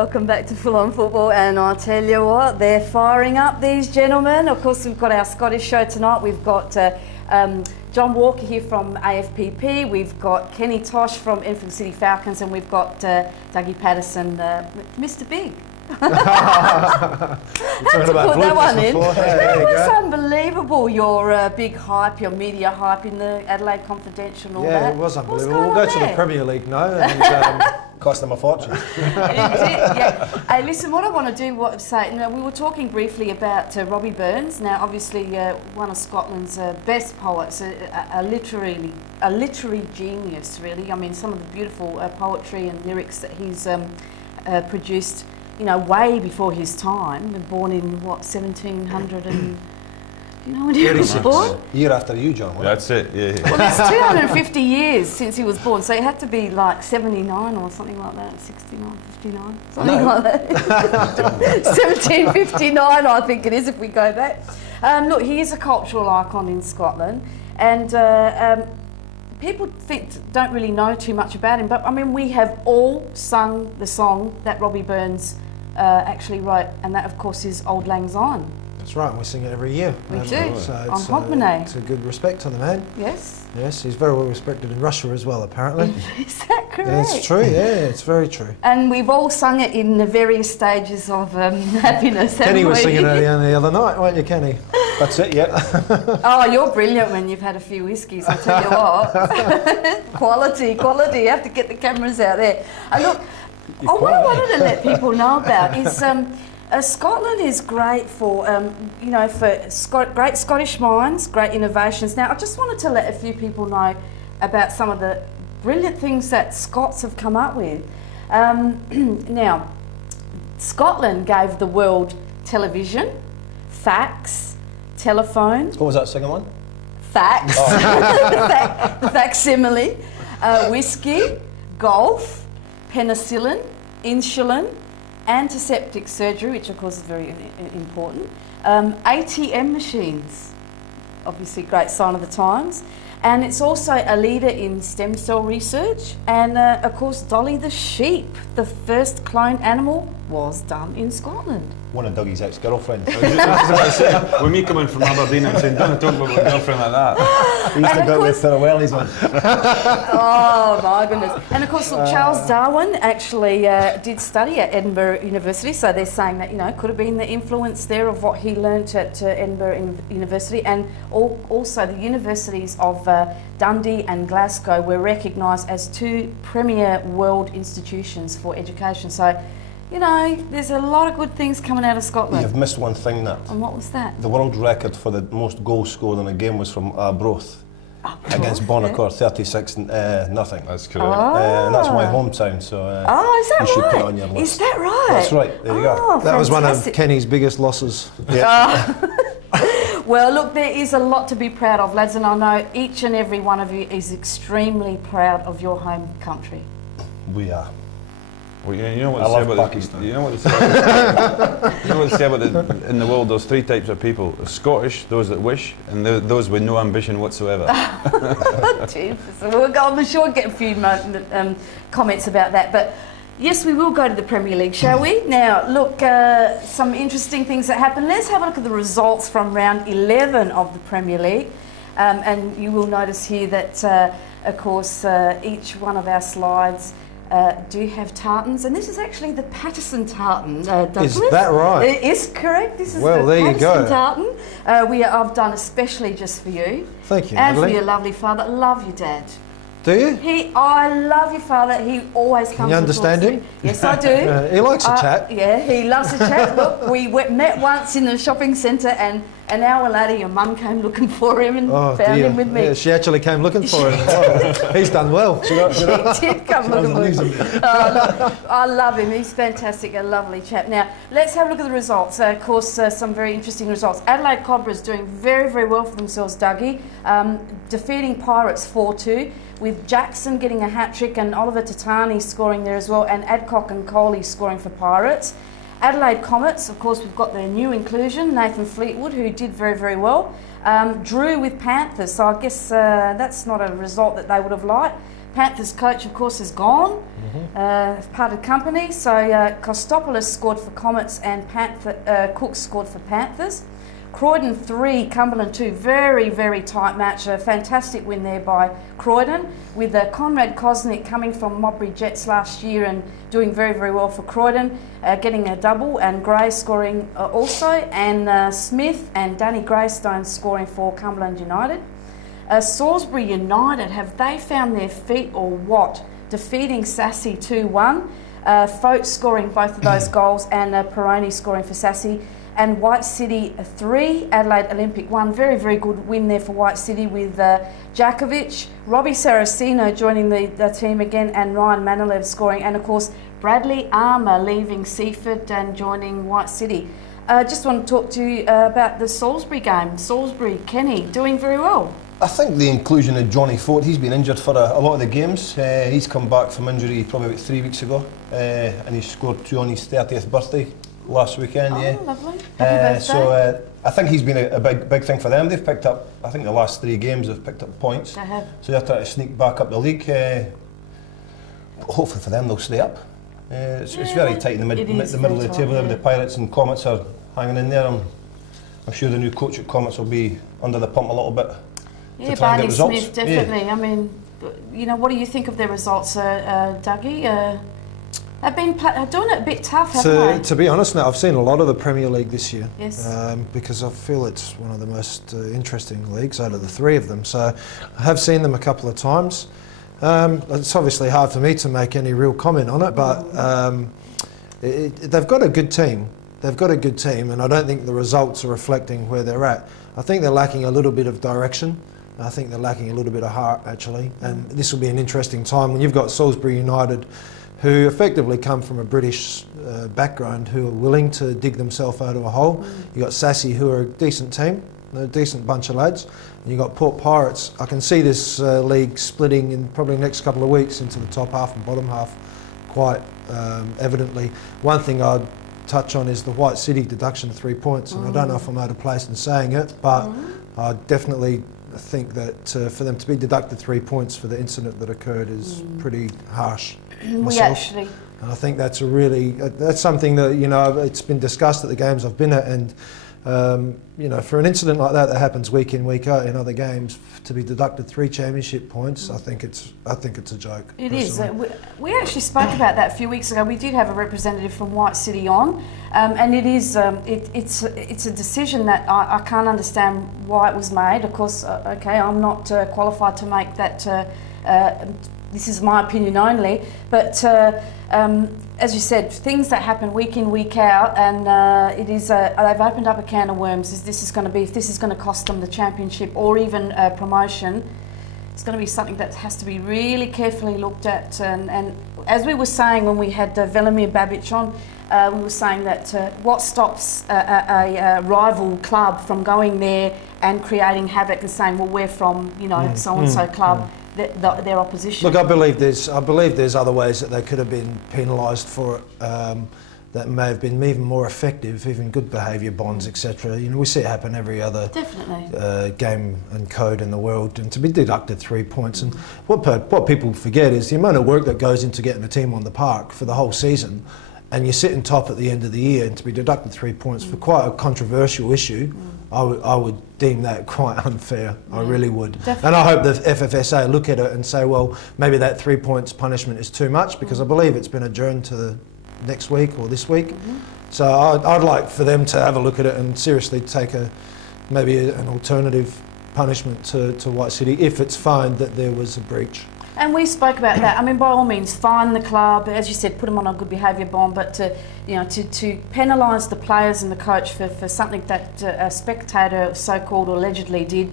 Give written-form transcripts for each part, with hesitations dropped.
welcome back to Full On Football, and I'll tell you what, they're firing up, these gentlemen. Of course, we've got our Scottish show tonight. We've got John Walker here from AFPP, we've got Kenny Tosh from Enfield City Falcons, and we've got Dougie Paterson, Mr. Big. Had to put that one in. That was unbelievable, your big hype, your media hype in the Adelaide Confidential and all that. Yeah, it was unbelievable. We'll go to the Premier League now. And, cost them a fortune. It did, yeah. Hey, listen, what I want to do, we were talking briefly about Robbie Burns. Now, obviously, one of Scotland's best poets, a literary genius, really. I mean, some of the beautiful poetry and lyrics that he's produced, you know, way before his time. Born in, what, 1700 and... Do you know when he was born? Year after you, John. That's it, yeah. Well, it's 250 years since he was born, so it had to be like 79 or something like that, 69, 59, something like that. 1759, I think it is, if we go back. Look, he is a cultural icon in Scotland, and people don't really know too much about him, but I mean, we have all sung the song that Robbie Burns actually wrote, and that, of course, is Auld Lang Syne. that's right, we sing it every year. We do, so on Hogmanay. It's a good respect to the man. Yes. Yes, he's very well respected in Russia as well, apparently. Is that correct? Yeah, it's true, yeah, it's very true. And we've all sung it in the various stages of happiness, haven't Kenny was we? singing it the other night, weren't you, Kenny? That's it, yeah. Oh, you're brilliant when you've had a few whiskies, I tell you what. Quality, you have to get the cameras out there. Look, what I wanted to let people know about is Scotland is great for, great Scottish minds, great innovations. Now, I just wanted to let a few people know about some of the brilliant things that Scots have come up with. Now, Scotland gave the world television, fax, telephone. What was that second one? Fax, the facsimile, whiskey, golf, penicillin, insulin, antiseptic surgery, which of course is very important, ATM machines, obviously great sign of the times, and it's also a leader in stem cell research, and of course Dolly the sheep, the first cloned animal, was done in Scotland. One of Dougie's ex-girlfriend. With me coming from Aberdeen and saying, don't talk about my girlfriend like that. He used to go with farewellies on. Oh my goodness. And of course, look, Charles Darwin actually did study at Edinburgh University, so they're saying that, you know, could have been the influence there of what he learnt at Edinburgh University, and also the universities of Dundee and Glasgow were recognised as two premier world institutions for education. So, you know, there's a lot of good things coming out of Scotland. You've missed one thing, Nat. And what was that? The world record for the most goals scored in a game was from Arbroath against Bonacor, 36-0. That's correct. And that's my hometown, so is that you should right? put it on your list. Is that right? That's right, there you go. That was one of Fantastic. Kenny's biggest losses. Yeah. Well, look, there is a lot to be proud of, lads, and I know each and every one of you is extremely proud of your home country. We are. Well, you know what I they say love about Pakistan. you know what they say about in the world. There's three types of people: the Scottish, those that wish, and those with no ambition whatsoever. Jesus, I'm sure we'll get a few comments about that, but yes, we will go to the Premier League, shall we? Now, look, some interesting things that happened. Let's have a look at the results from round 11 of the Premier League, and you will notice here that, of course, each one of our slides do have tartans, and this is actually the Paterson tartan, Douglas. Is that right? It is correct. This is Well, the there you Paterson go. tartan. I've done especially just for you. Thank you, And for Natalie. your lovely father. Love your dad. Do you? I love your father. He always comes. Can you understand him? Yes, I do. He likes a chat. Yeah, he loves a chat. Look, we met once in the shopping centre, and an hour later, your mum came looking for him and found him with me. Yeah, she actually came looking for him. Oh, he's done well. She did come looking for him. I love him. He's fantastic, a lovely chap. Now, let's have a look at the results. Of course, some very interesting results. Adelaide Cobras doing very, very well for themselves, Dougie, defeating Pirates 4-2, with Jackson getting a hat-trick and Oliver Tatani scoring there as well, and Adcock and Coley scoring for Pirates. Adelaide Comets, of course, we've got their new inclusion, Nathan Fleetwood, who did very, very well. Drew with Panthers, so I guess that's not a result that they would have liked. Panthers coach, of course, is gone, parted company. So Kostopoulos scored for Comets and Cook scored for Panthers. Croydon 3, Cumberland 2, very, very tight match. A fantastic win there by Croydon, with Conrad Kosnick coming from Modbury Jets last year and doing very, very well for Croydon, getting a double, and Gray scoring also, and Smith and Danny Greystone scoring for Cumberland United. Salisbury United, have they found their feet or what? Defeating Sassy 2-1. Folks scoring both of those goals, and Peroni scoring for Sassy. And White City 3, Adelaide Olympic 1. Very, very good win there for White City, with Jakovic, Robbie Saraceno joining the team again, and Ryan Manilev scoring. And of course, Bradley Armour leaving Seaford and joining White City. Just want to talk to you about the Salisbury game. Salisbury, Kenny, doing very well. I think the inclusion of Johnny Fort, he's been injured for a lot of the games. He's come back from injury probably about 3 weeks ago, and he scored 2 on his 30th birthday last weekend. Lovely. Happy birthday. So I think he's been a big thing for them. They've picked up, I think the last 3 games they've picked up points. They have. So they're trying to sneak back up the league. Hopefully for them they'll stay up. It's very tight in the middle of the table there, with the Pirates and Comets are hanging in there. I'm sure the new coach at Comets will be under the pump a little bit. Yeah, Barney Smith, definitely. Yeah. I mean, you know, what do you think of their results, Dougie? They've been doing it a bit tough, haven't they? To be honest now, I've seen a lot of the Premier League this year. Yes. Because I feel it's one of the most interesting leagues out of the 3 of them. So I have seen them a couple of times. It's obviously hard for me to make any real comment on it, but they've got a good team. They've got a good team, and I don't think the results are reflecting where they're at. I think they're lacking a little bit of direction. I think they're lacking a little bit of heart, actually. And this will be an interesting time when you've got Salisbury United, who effectively come from a British background, who are willing to dig themselves out of a hole. You've got Sassy, who are a decent team, a decent bunch of lads. And you've got Port Pirates. I can see this league splitting in probably the next couple of weeks into the top half and bottom half quite evidently. One thing I'd touch on is the White City deduction of 3 points, and I don't know if I'm out of place in saying it, but I definitely think that for them to be deducted 3 points for the incident that occurred is pretty harsh. Myself. And I think that's that's something that, you know, it's been discussed at the games I've been at, and you know, for an incident like that happens week in, week out in other games, to be deducted 3 championship points, I think it's a joke. It is. We actually spoke about that a few weeks ago. We did have a representative from White City on, and it is it's a decision that I can't understand why it was made. Of course, okay, I'm not qualified to make that. This is my opinion only, but as you said, things that happen week in, week out, and they've opened up a can of worms. If this is going to cost them the championship or even promotion, it's going to be something that has to be really carefully looked at. And as we were saying when we had Velimir Babic on, we were saying that what stops a rival club from going there and creating havoc and saying, well, we're from, you know, so-and-so club. Their opposition. Look, I believe there's other ways that they could have been penalised for it, that may have been even more effective, even good behaviour bonds, etc. You know, we see it happen every other game and code in the world, and to be deducted 3 points. And what people forget is the amount of work that goes into getting a team on the park for the whole season, and you're sitting top at the end of the year, and to be deducted 3 points for quite a controversial issue, I would deem that quite unfair. I really would. Definitely. And I hope the FFSA look at it and say, well, maybe that 3 points punishment is too much, because I believe it's been adjourned to the next week or this week. So I'd like for them to have a look at it and seriously take maybe an alternative punishment to White City if it's found that there was a breach. And we spoke about that. I mean, by all means, fine the club, as you said, put them on a good behaviour bond, but to penalise the players and the coach for something that a spectator, so-called or allegedly, did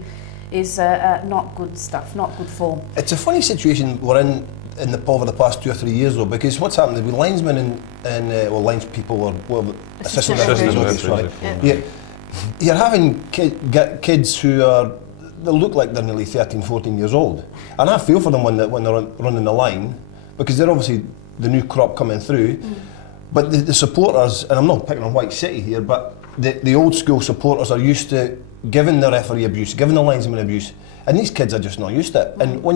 is not good stuff, not good form. It's a funny situation we're in the over the past 2 or 3 years, though, because what's happened with linesmen and lines people or assistant referees, you're having kids who they look like they're nearly 13, 14 years old. And I feel for them when they're running the line, because they're obviously the new crop coming through. But the supporters, and I'm not picking on White City here, but the old school supporters are used to giving the referee abuse, giving the linesman abuse, and these kids are just not used to it. And when